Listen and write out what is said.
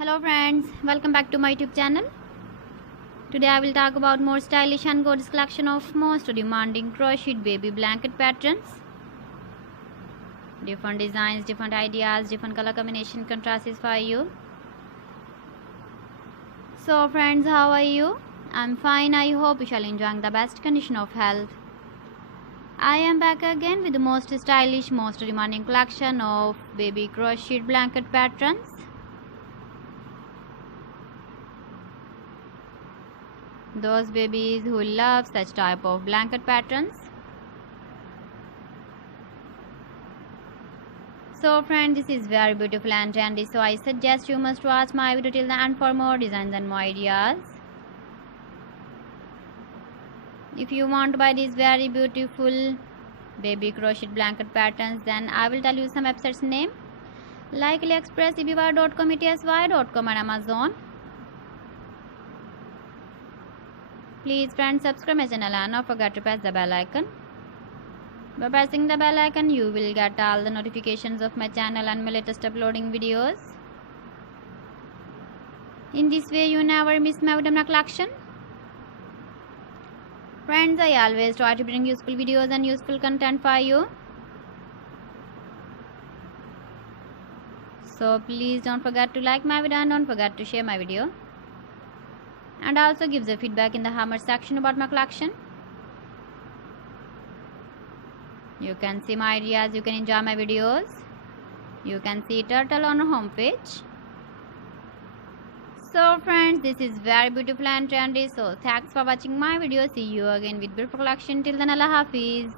Hello friends, welcome back to my YouTube channel. Today I will talk about more stylish and gorgeous collection of most demanding crocheted baby blanket patterns. Different designs, different ideas, different color combination contrasts for you. So friends, how are you? I'm fine. I hope you shall enjoy the best condition of health. I am back again with the most stylish, most demanding collection of baby crocheted blanket patterns. Those babies who love such type of blanket patterns. So friends, this is very beautiful and trendy, so I suggest you must watch my video till the end for more designs and more ideas. If you want to buy these very beautiful baby crocheted blanket patterns, then I will tell you some websites name like AliExpress, eBay.com, ETSY.com and Amazon. Please friends, subscribe my channel and don't forget to press the bell icon. By pressing the bell icon, you will get all the notifications of my channel and my latest uploading videos. In this way, you never miss my video collection. Friends, I always try to bring useful videos and useful content for you. So please don't forget to like my video and don't forget to share my video. And also give the feedback in the comment section about my collection. You can see my ideas, you can enjoy my videos. You can see turtle on our home page. So friends, this is very beautiful and trendy. So thanks for watching my video. See you again with beautiful collection. Till then, Allah Hafiz.